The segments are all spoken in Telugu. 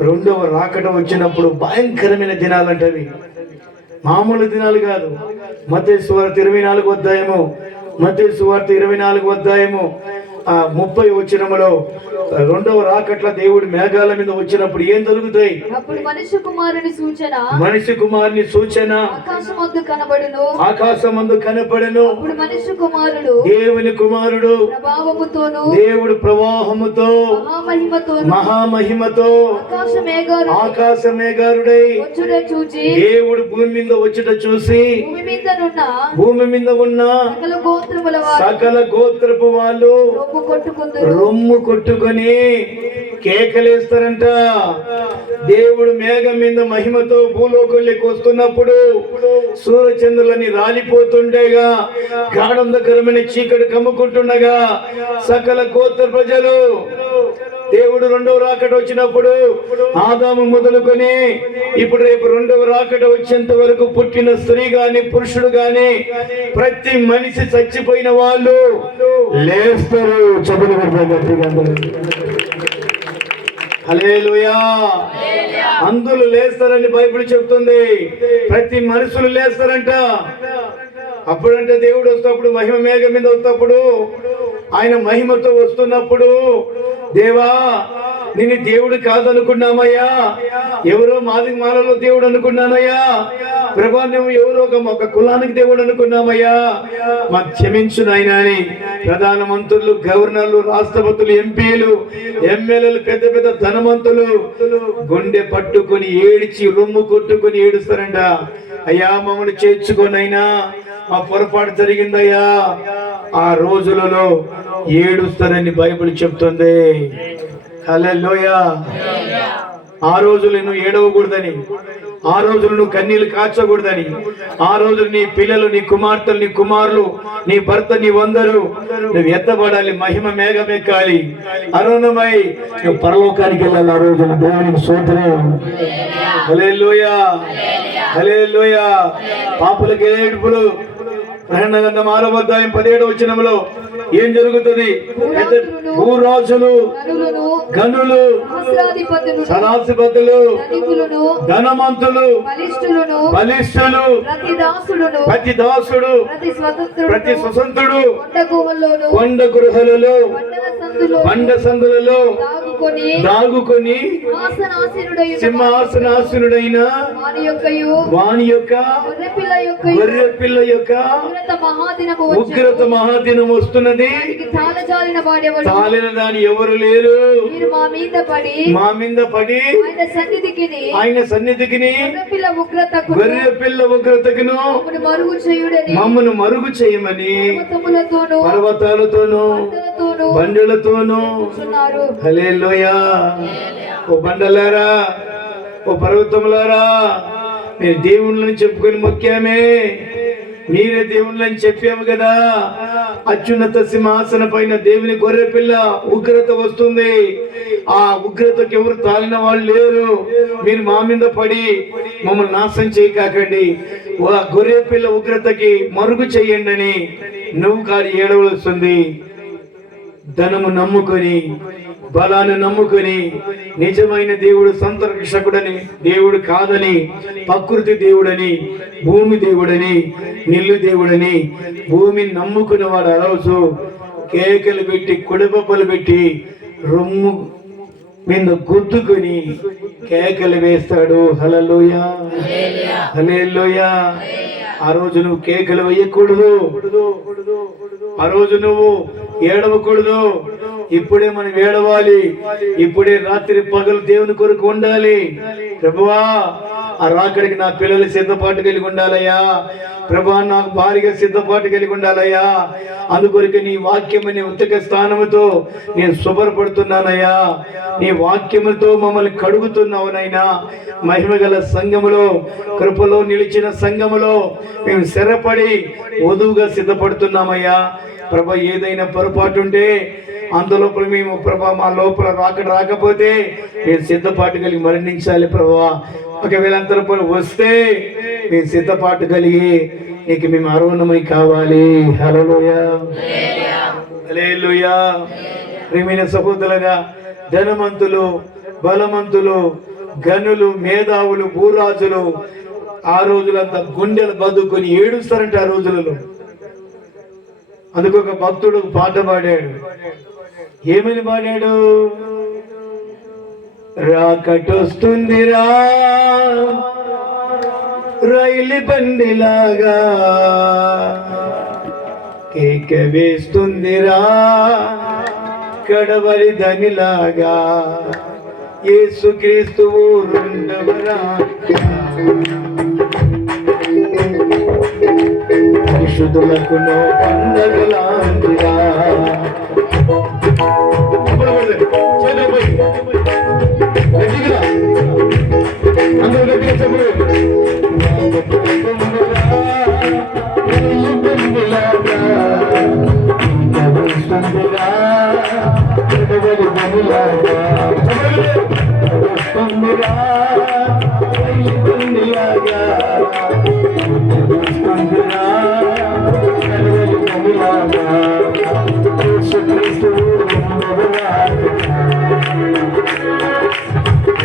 రెండవ రాకట వచ్చినప్పుడు భయంకరమైన దినాలంటవి. మామూలు దినాలు కాదు. మధ్య సువార్త ఇరవై నాలుగు అధ్యాయము మధ్య సువార్త ఇరవై నాలుగు అధ్యాయము ఆ ముప్పై వచ్చినములో రెండవ రాకట్ల దేవుడి మేఘాల మీద వచ్చినప్పుడు ఏం జరుగుతాయి? అప్పుడు మనుష్య కుమారుని సూచన మనిషి కుమారుని సూచన ఆకాశమందు కనబడును. ఆకాశమందు కనపడను అప్పుడు మనుష్య కుమారుడు దేవుని కుమారుడు ప్రభావముతోను దేవుడు ప్రవాహముతో మహామహిమతో ఆకాశ మేఘారుడై వచ్చుట చూచి దేవుడు భూమి మీద వచ్చుట చూసి భూమి భూమి మీద ఉన్న సకల గోత్రముల వారు సకల గోత్రపు వాళ్ళు రొమ్ము కొట్టుకొని కేకలేస్తారంట. దేవుడు మేఘం మీద మహిమతో భూలోకంలోకి వస్తున్నప్పుడు సూర్యచంద్రులని రాలిపోతుండేగా గాఢంధకరమైన చీకటి కమ్ముకుంటుండగా సకల గోత్ర ప్రజలు దేవుడు రెండవ రాకట వచ్చినప్పుడు ఆదాము మొదలుకొని ఇప్పుడు రేపు రెండవ రాకట వచ్చేంత వరకు పుట్టిన స్త్రీ గాని పురుషుడు గాని ప్రతి మనిషి చచ్చిపోయిన వాళ్ళు లేస్తారు. చదువు హల్లెలూయా. అందులు లేస్తారని బైబిల్ చెప్తుంది. ప్రతి మనుషులు లేస్తారంట. అప్పుడంటే దేవుడు వస్తప్పుడు మహిమ మేఘ మీద వస్తప్పుడు ఆయన మహిమతో వస్తున్నప్పుడు దేవా నేను దేవుడు కాదనుకున్నామయ్యా. ఎవరో మాది మాలలో దేవుడు అనుకున్నానయ్యా. ప్రభా నువ్వు ఎవరో ఒక కులానికి దేవుడు అనుకున్నామయ్యా. మా క్షమించు నాయన అని ప్రధాన మంత్రులు గవర్నర్లు రాష్ట్రపతులు ఎంపీలు ఎమ్మెల్యేలు పెద్ద పెద్ద ధనవంతులు గుండె పట్టుకొని ఏడిచి రొమ్ము కొట్టుకొని ఏడుస్తారంట. అయ్యా మమ్మల్ని చేర్చుకోనైనా మా పొరపాటు జరిగిందయ్యా. ఆ రోజులలో ఏడుస్తారని బైబిల్ చెప్తుంది. హల్లెలూయా. ఆ రోజులు నువ్వు ఏడవకూడదని ఆ రోజులు నువ్వు కన్నీళ్ళు కాచకూడదని ఆ రోజులు నీ పిల్లలు నీ కుమార్తెలు నీ కుమారులు నీ భర్త నీ వందరు నువ్వు ఎత్తబడాలి మహిమ మేఘమెక్కాలి అరుణమై నువ్వు పరలోకానికి వెళ్ళాలి ఆ రోజున దేవునికి సోదరం హలే లోయా పాపులకి ఏడుపులు. ప్రయాణ గ్రంథం ఆరవ అధ్యాయం పదిహేడు వచ్చినములో ఏం జరుగుతుంది? భూరాజులు గనులు ధనవంతులు బలిష్ఠులను బలిష్ఠులు ప్రతి దాసుడు ప్రతి స్వతంత్రుడు కొండ గృహలలో బండ సందులలో దాగుకొని దాగుకొని సింహాసనాసనుడైన వాని వాని యొక్క గొర్రె పిల్ల యొక్క ఉగ్రత మహాదినం వస్తున్నది. తాలిన దాని ఎవరు లేరు? మా మీద పడి మా మీద పడి ఆయన సన్నిధికి ఆయన సన్నిధికి గొర్రెపిల్ల ఉగ్రతకు గొర్రె పిల్ల ఉగ్రతకును మమ్మను మరుగు చేయమని పర్వతాలతోనూ బండులతోనూ. హలేలోయా ఓ బండలారా ఓ పర్వతములారా మీరు దేవుళ్ళని చెప్పుకొని మొక్కామే. మీరే దేవుళ్ళని చెప్పాము కదా. అత్యున్నత సింహాసన పైన దేవుని గొర్రె పిల్ల ఉగ్రత వస్తుంది. ఆ ఉగ్రతకి ఎవరు తాలిన వాళ్ళు లేరు. మీరు మా మీద పడి మమ్మల్ని నాశనం చేయకాకండి. ఆ గొర్రె పిల్ల ఉగ్రతకి మరుగు చెయ్యండి అని నువ్వు కాదు ఏడవలస్తుంది. ధనము నమ్ముకొని బలాన్ని నమ్ముకొని నిజమైన దేవుడు సంతరక్షకుడని దేవుడు కాదని ప్రకృతి దేవుడని భూమి దేవుడని నిల్లు దేవుడని భూమిని నమ్ముకున్న వాడు అరవసు కేకలు పెట్టి కుడిపప్పలు పెట్టి రొమ్ము మీద గుద్దుకొని కేకలు వేస్తాడు. హలలోయ హలేలోయ ఆ రోజు నువ్వు కేకలు వేయకూడదు. ఆ రోజు నువ్వు ఏడవకూడదు ఇప్పుడే మనం ఏడవాలి. ఇప్పుడే రాత్రి పగలు దేవుని కొరకు ఉండాలి. ప్రభువా ఆ రాకడికి నా పిల్లలు సిద్ధపాటు కలిగి ఉండాలయ్యా. ప్రభా నాకు భారీగా సిద్ధపాటు కలిగి ఉండాలయ్యా. అందుకొరకు నీ వాక్యమని ఉత్తక స్థానముతో నేను శుభ్రపడుతున్నానయ్యా. నీ వాక్యముతో మమ్మల్ని కడుగుతున్నావునైనా మహిమ గల సంఘములో కృపలో నిలిచిన సంఘములో మేము స్థిరపడి వధువుగా సిద్ధపడుతున్నామయ్యా. ప్రభ ఏదైనా పొరపాటు ఉంటే అందులోపల మేము ప్రభా మా లోపల రాక రాకపోతే మేము సిద్ధపాటు కలిగి మరణించాలి ప్రభా. ఒకవేళ అంతరపడి వస్తే మేము సిద్ధపాటు కలిగి నీకు మేము అరుణమై కావాలి. హలోయ హల్లెలూయా. ప్రియమైన ధనవంతులు బలవంతులు గనులు మేధావులు భూరాజులు ఆ రోజులంతా గుండెలు బతుకుని ఏడుస్తారంట ఆ రోజులలో. అందుకు ఒక భక్తుడు పాట పాడాడు. ఏమని పాడాడు? రాకటొస్తుందిరా. రైలు బండిలాగా కేక వేస్తుందిరా. కడవలి దనిలాగా యేసుక్రీస్తువు రెండవరా పరిశుద్ధులకును పండగలాంటిరా అందరూ గట్టిగా పరిశుద్ధులకు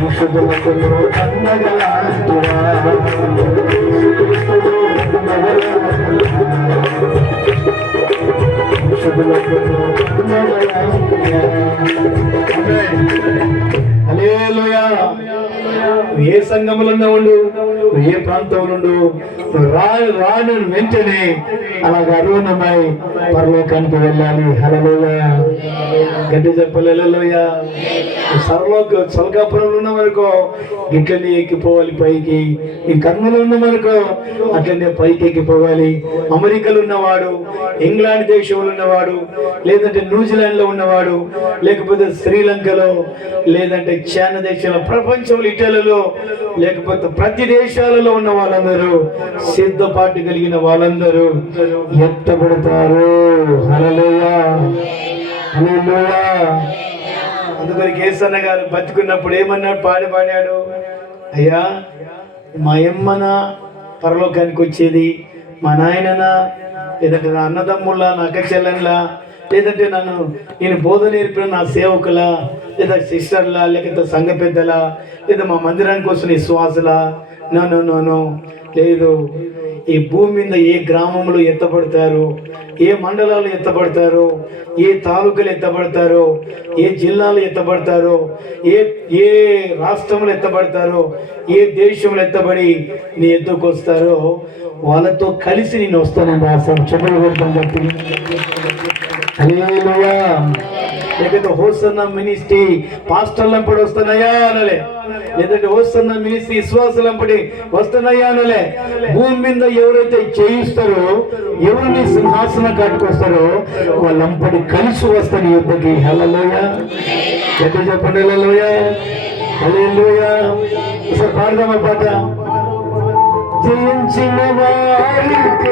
విశుద్ధులకు పండగలాంటివా. ఏ సంఘములో ఉండు నువ్వు ఏ ప్రాంతంలో ఉండు నువ్వు రా రాను వెంటనే అలాగ అరువునున్నాయి పరలోకానికి వెళ్ళాలి. హలలోయ గడ్డి చెప్పలేలోయ సర్వలోక సల్కాపురంలో ఉన్నామనుకో ఇట్లనే ఎక్కిపోవాలి పైకి. ఈ కర్మలో ఉన్నామనుకో అట్లనే పైకి ఎక్కిపోవాలి. అమెరికాలో ఉన్నవాడు ఇంగ్లాండ్ దేశంలో ఉన్నవాడు లేదంటే న్యూజిలాండ్లో ఉన్నవాడు లేకపోతే శ్రీలంకలో లేదంటే చైనా దేశంలో ప్రపంచంలో ఇటలీలో లేకపోతే ప్రతి దేశాలలో ఉన్న వాళ్ళందరూ సిద్ధపాటు కలిగిన వాళ్ళందరూ ఎత్తబడతారు. అందుకని కేసన్న గారు బతుకున్నప్పుడు ఏమన్నాడు? పాడి పాడాడు. అయ్యా మా అమ్మన పరలోకానికి వచ్చేది మా నాయననా లేదంటే నా అన్నదమ్ముళ్ళ నా అక్క చెల్లెళ్ళ లేదంటే నన్ను నేను బోధ నేర్పిన నా సేవకుల లేదా సిస్టర్లా లేకపోతే సంఘ పెద్దలా లేదా మా మందిరానికి వస్తున్న విశ్వాసుల నన్ను నన్ను లేదు. ఈ భూమి మీద ఏ గ్రామంలో ఎత్తపడతారు ఏ మండలాలు ఎత్తపడతారో ఏ తాలూకాలు ఎత్తబడతారో? ఏ జిల్లాలు ఎత్తబడతారో? ఏ ఏ రాష్ట్రంలో ఎత్తబడతారో? ఏ దేశంలో ఎత్తబడి నీ ఎద్దుకు వస్తారో వాళ్ళతో కలిసి నేను వస్తానని రాశాను. చెప్పలు కొడతాను లేకపోతే హోసన్న మినిస్ట్రీ పాస్టర్లంపడి వస్తున్నాయా అనలే. లేదంటే హోసన్న మినిస్ట్రీ విశ్వాసులంపడి వస్తున్నాయా అనలే. భూమి మీద ఎవరైతే చేయిస్తారో ఎవరిని సింహాసన కట్టుకొస్తారో వాళ్ళంపడి కలిసి వస్తారు యుద్ధకి. హలలోయ ఎక్కడ చెప్పండి హలలోయ హలోయ ఒకసారి పాడదామా పాట? జయించిన వారికి